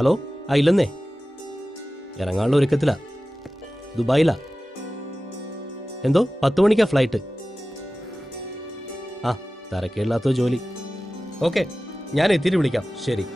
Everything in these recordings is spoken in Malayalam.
ഹലോ, ഇല്ലെന്നേ, ഇറങ്ങാനുള്ള ഒരുക്കത്തിലാ. ദുബായിലാ. എന്തോ 10 മണിക്കാ ഫ്ലൈറ്റ്. തരക്കേടില്ലാത്ത ജോലി. ഓക്കെ, ഞാൻ എത്തിയിട്ട് വിളിക്കാം. ശരി.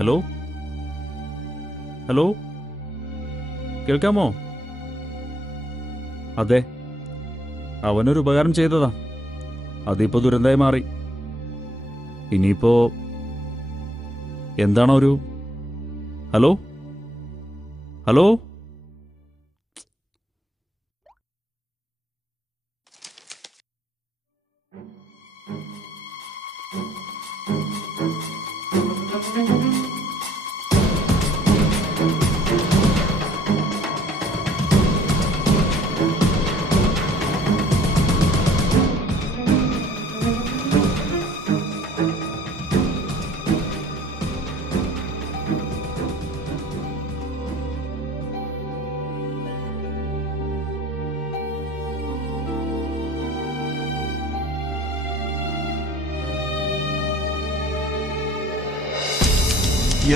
ഹലോ ഹലോ, കേൾക്കാമോ? അതെ, അവനൊരു ഉപകാരം ചെയ്തതാ. അതിപ്പോ ദുരന്തമായി മാറി. ഇനിയിപ്പോ എന്താണോ ഒരു ഹലോ ഹലോ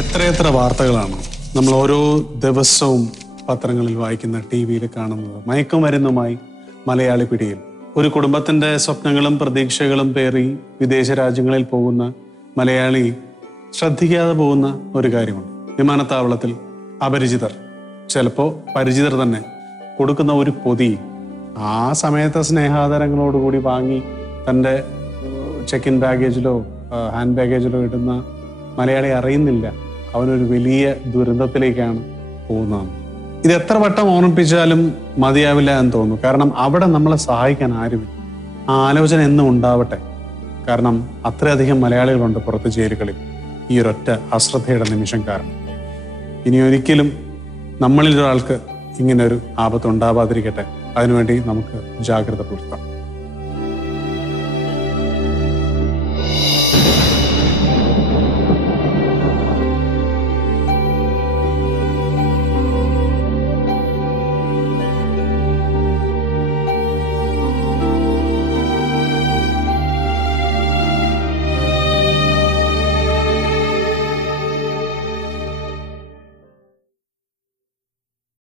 എത്രയെത്ര വാർത്തകളാണ് നമ്മൾ ഓരോ ദിവസവും പത്രങ്ങളിൽ വായിക്കുന്ന, ടി വിയിൽ കാണുന്നത്. മയക്കുമരുന്നുമായി മലയാളി പിടിയിൽ. ഒരു കുടുംബത്തിന്റെ സ്വപ്നങ്ങളും പ്രതീക്ഷകളും പേറി വിദേശ രാജ്യങ്ങളിൽ പോകുന്ന മലയാളി ശ്രദ്ധിക്കാതെ പോകുന്ന ഒരു കാര്യമുണ്ട്. വിമാനത്താവളത്തിൽ അപരിചിതർ, ചിലപ്പോൾ പരിചിതർ തന്നെ കൊടുക്കുന്ന ഒരു പൊതി ആ സമയത്തെ സ്നേഹാദരങ്ങളോടുകൂടി വാങ്ങി തൻ്റെ ചെക്ക് ഇൻ ബാഗേജിലോ ഹാൻഡ് ബാഗേജിലോ ഇടുന്ന മലയാളി അറിയുന്നില്ല അവനൊരു വലിയ ദുരന്തത്തിലേക്കാണ് പോകുന്നത്. ഇത് എത്ര വട്ടം ഓർമ്മിപ്പിച്ചാലും മതിയാവില്ല എന്ന് തോന്നുന്നു. കാരണം അവിടെ നമ്മളെ സഹായിക്കാൻ ആരുമില്ല. ആ ആലോചന എന്നും ഉണ്ടാവട്ടെ. കാരണം അത്രയധികം മലയാളികളുണ്ട് പുറത്ത് ജയിലുകളിൽ ഈ ഒരൊറ്റ അശ്രദ്ധയുടെ നിമിഷം കാരണം. ഇനി ഒരിക്കലും നമ്മളിൽ ഒരാൾക്ക് ഇങ്ങനൊരു ആപത്ത് ഉണ്ടാവാതിരിക്കട്ടെ. അതിനുവേണ്ടി നമുക്ക് ജാഗ്രത പുലർത്താം.